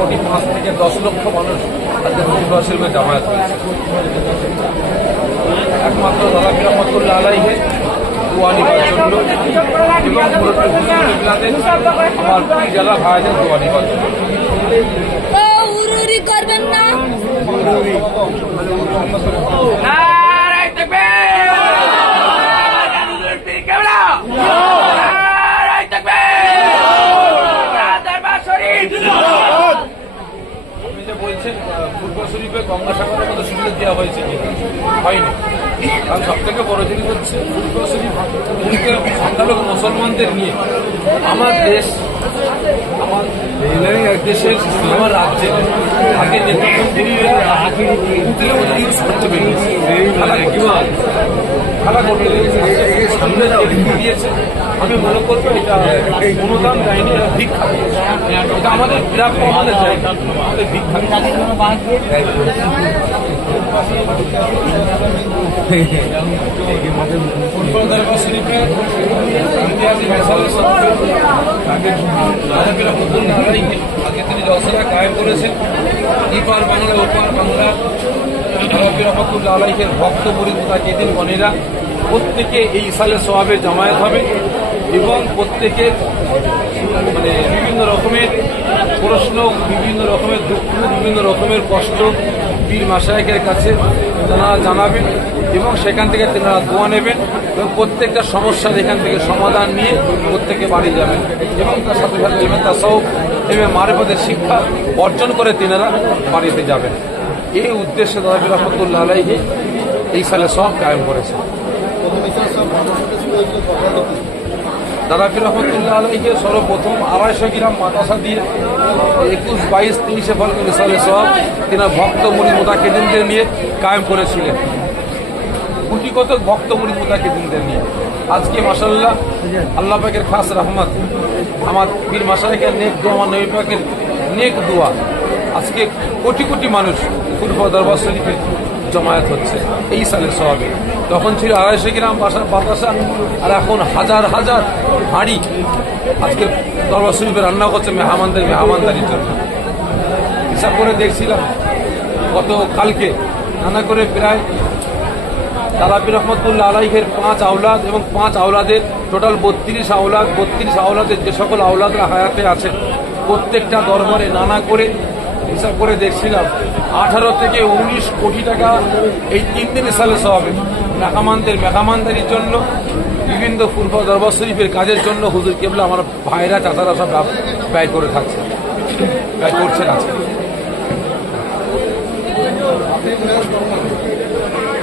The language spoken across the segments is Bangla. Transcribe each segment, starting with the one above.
মোটামুটি 5 থেকে 10 লক্ষ মানুষ আজকে ফুরফুরা শরীফে জামায়াত হয়েছে। একমাত্র দাদা পীর রহমাতুল্লাহ আলাইহি দোয়া নিবার জন্য এবং মুরব্বী হুজুর কিবলাদের আমার যারা ভাইদের দোয়া নিবার জন্য। করবেন না আপনি যে বলছেন ফুরফুরা শরীফে গঙ্গাসাগরের মতো সুবিধা দেওয়া হয়েছে কি হয়নি, কারণ সব থেকে বড় জিনিস হচ্ছে ফুরফুরা শরীফ সংখ্যালঘু মুসলমানদের নিয়ে আমার দেশ, আমার দেশের আমার রাজ্যে আগে ইউজ করতে পেরেছি খেলা করতে সামনে দিয়েছে। আমি মনে করবো এটা অনুদান দেয়নি, এটা ভিক্ষা, এটা আমাদের প্রাপ্য, আমাদের জায়গা, আমাদের ভিক্ষা। আগে তিনি জলসাটা কায়েম করেছেন। ইপার বাংলা ওপার বাংলা দাদা পীর রহমাতুল্লাহ আলাইহির ভক্ত মুরিদ মুতাকিদিন গণেরা প্রত্যেকে এই ইসালে সওয়াবে জামায়াত হবে এবং প্রত্যেকের মানে বিভিন্ন রকমের প্রশ্ন, বিভিন্ন রকমের দুঃখ, বিভিন্ন রকমের কষ্ট পীর মাশায়েখের কাছে তারা জানাবেন এবং সেখান থেকে তারা দোয়া নেবেন এবং প্রত্যেকটা সমস্যার এখান থেকে সমাধান নিয়ে প্রত্যেকে বাড়ি যাবেন এবং তার সাথে সাথে ইলমে তাসাউফ এবং মারিফতের শিক্ষা অর্জন করে তিনারা বাড়িতে যাবেন। এই উদ্দেশ্যে দাদা পীর রহমাতুল্লাহ আলাইহি এই সালে সব কায়েম করেছে। দাদা পীর রহমাতুল্লাহ আলাইহি সর্বপ্রথম 250 গ্রাম মাদ্রাসা দিয়ে 21, 22, 23 ফল মিসালে সব তিনি ভক্ত মুরিদ মুতাকিদিনদের নিয়ে কায়েম করেছিলেন। কোটি কত ভক্ত মুরিদ মুতাকিদিনদের নিয়ে আজকে মাশাআল্লাহ আল্লাহ পাকের খাস রহমত, আমার পীর মাশায়েখের নেক দোয়া, আমার নবী পাকের নেক দোয়া, আজকে কোটি কোটি মানুষ ফুরফুরা দরবার শরীফে জমায়েত হচ্ছে এই সালে সওয়াবে। তখন ছিল 250 গ্রাম বাতাসা আর এখন হাজার হাজার হাঁড়ি আজকে দরবার শরীফে রান্না করছে মেহমানদারির জন্য। হিসাব করে দেখছিলাম গত কালকে রান্না করে প্রায় দাদা পীর রহমাতুল্লাহ আলাইহির 5 আওলাদ এবং 5 আওলাদের টোটাল 32 আওলাদ, 32 আওলাদের যে সকল আওলাদরা হায়াতে আছে প্রত্যেকটা দরবারে নানা করে হিসাব করে দেখছিলাম 18 থেকে 19 কোটি টাকা এই 3 দিন সালে সওয়াবে মেহমানদারির জন্য, বিভিন্ন ফুরফুরা দরবার শরীফের কাজের জন্য হুজুর কেবলা আমার ভাইরা চাচারা সব ব্যয় করে থাকছে, ব্যয় করছেন আজকে।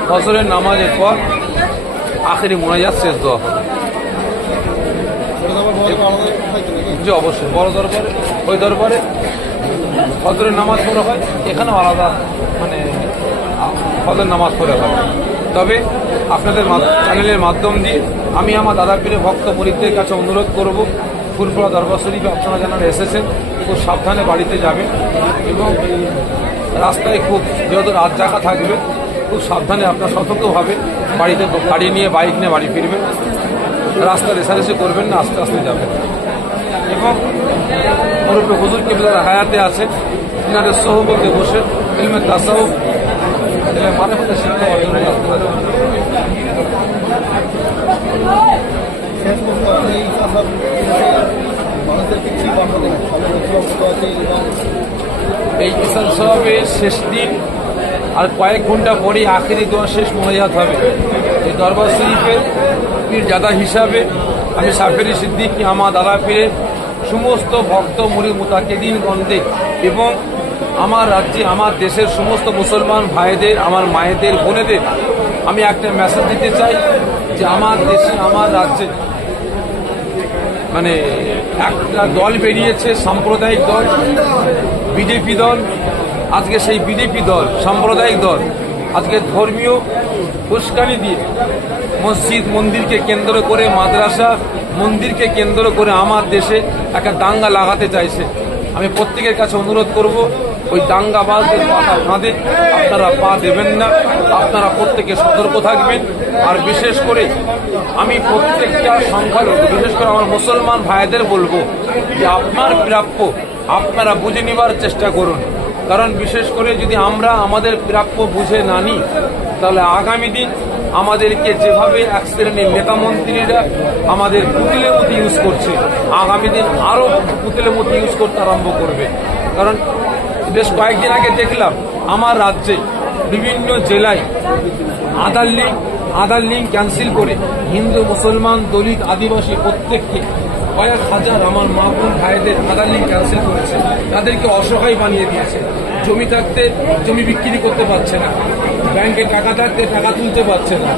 ফজরের নামাজের পর আখেরি মুনাজাত শেষ দোয়া হবে। জি অবশ্যই বড় দরবারে, ওই দরবারে ফজরের নামাজ পড়া হয়, এখানেও আলাদা মানে ফজর নামাজ পড়া হয়। তবে আপনাদের চ্যানেলের মাধ্যম দিয়ে আমি আমার দাদা পীরের ভক্ত মুরিদদের কাছে অনুরোধ করব, ফুরফুরা দরবার শরীফে আপনারা যারা এসেছেন খুব সাবধানে বাড়িতে যাবেন এবং রাস্তায় খুব যেহেতু রাত জাগা থাকবে খুব সাবধানে আপনার সতর্কভাবে বাড়িতে গাড়ি নিয়ে বাইক নিয়ে বাড়ি ফিরবেন, রাস্তা রেসারেসি করবেন না, আস্তে আস্তে যাবেন। এবং মুরব্বী হুজুর কিবলার হায়াতে আছে, তিনাদের সোহবতে বসে ইলমে তাসাউফ মারিফতের শিক্ষা অর্জন করতে পারেন। এই ইসাল সওয়াবের শেষ দিন আর কয়েক ঘন্টা পরেই আখেরি দোয়া শেষ মুনাজাত হবে। এই দরবার শরীফের পীর জাদা হিসাবে আমি সাফেরি সিদ্দিকী আমার দাদা পীরের সমস্ত ভক্ত মুরিদ মুতাকিদিন গণদের এবং আমার রাজ্যে আমার দেশের সমস্ত মুসলমান ভাইদের, আমার মায়েদের, বোনেদের আমি একটা মেসেজ দিতে চাই যে আমার দেশে আমার রাজ্যে মানে একটা দল বেরিয়েছে, সাম্প্রদায়িক দল, বিজেপি দল। আজকে সেই বিজেপি দল, সাম্প্রদায়িক দল আজকে ধর্মীয় উস্কানি দিয়ে মসজিদ মন্দিরকে কেন্দ্র করে, মাদ্রাসা মন্দিরকে কেন্দ্র করে আমার দেশে একটা দাঙ্গা লাগাতে চাইছে। আমি প্রত্যেকের কাছে অনুরোধ করব, ওই দাঙ্গাবাজদের পাতা ফাঁদে আপনারা পা দেবেন না, আপনারা প্রত্যেকে সতর্ক থাকবেন। আর বিশেষ করে আমি প্রত্যেকটা সংখ্যালঘু, বিশেষ করে আমার মুসলমান ভাইদের বলবো যে আপনার প্রাপ্য আপনারা বুঝে নেবার চেষ্টা করুন। কারণ বিশেষ করে যদি আমরা আমাদের প্রাপ্য বুঝে না নিই, তাহলে আগামী দিন আমাদেরকে যেভাবে এক শ্রেণীর নেতা মন্ত্রীরা আমাদের পুতুলের মতো ইউজ করছে, আগামী দিন আরো পুতুলের মতো ইউজ করতে আরম্ভ করবে। কারণ বেশ কয়েকদিন আগে দেখলাম আমার রাজ্যে বিভিন্ন জেলায় আধার লিঙ্ক ক্যান্সেল করে হিন্দু, মুসলমান, দলিত, আদিবাসী প্রত্যেককে কয়েক হাজার আমার মা বোন ভাইদের আধার লিঙ্ক ক্যান্সেল করেছে। তাদেরকে অসহায় বানিয়ে দিয়েছে। জমি থাকতে জমি বিক্রি করতে পারছে না, ব্যাংকে টাকা থাকতে টাকা তুলতে পারছে না,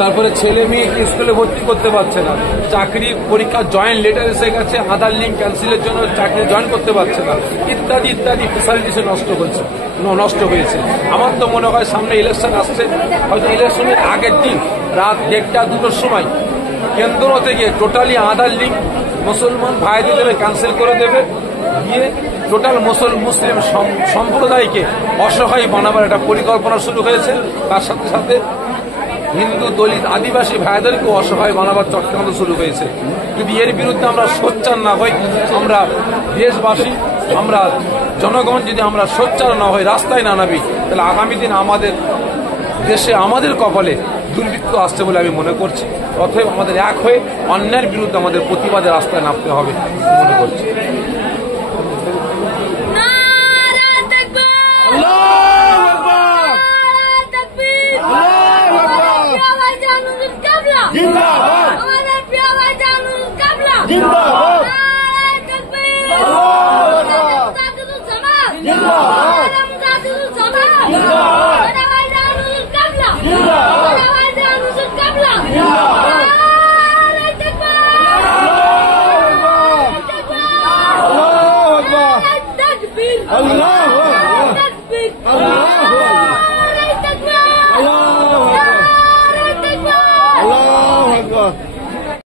তারপরে ছেলে মেয়েকে স্কুলে ভর্তি করতে পারছে না, চাকরি পরীক্ষা জয়েন্ট লেটার এসে গেছে, আধার লিঙ্ক ক্যান্সেলের জন্য চাকরি জয়েন করতে পারছে না, ইত্যাদি ইত্যাদি ফেসিলিটিস নষ্ট হয়েছে। আমার তো মনে হয় সামনে ইলেকশন আসছে, হয়তো ইলেকশনের আগের দিন রাত 1টা-2টোর সময় কেন্দ্র থেকে টোটালি আধার লিঙ্ক মুসলমান ভাইদের জন্য ক্যান্সেল করে দেবে, গিয়ে টোটাল মুসলিম সম্প্রদায়কে অসহায় বানাবার একটা পরিকল্পনা শুরু হয়েছে। তার সাথে সাথে হিন্দু, দলিত, আদিবাসী ভাইদেরকেও অসহায় বানাবার চক্রান্ত শুরু হয়েছে। যদি এর বিরুদ্ধে আমরা সোচ্চার না হই, আমরা দেশবাসী, আমরা জনগণ যদি আমরা সোচ্চার না হই, রাস্তায় না নামি, তাহলে আগামী দিন আমাদের দেশে আমাদের কপালে দুর্ভিক্ষ আসছে বলে আমি মনে করছি। অতএব আমাদের এক হয়ে অন্যায়ের বিরুদ্ধে আমাদের প্রতিবাদের রাস্তায় নামতে হবে মনে করছি। Allah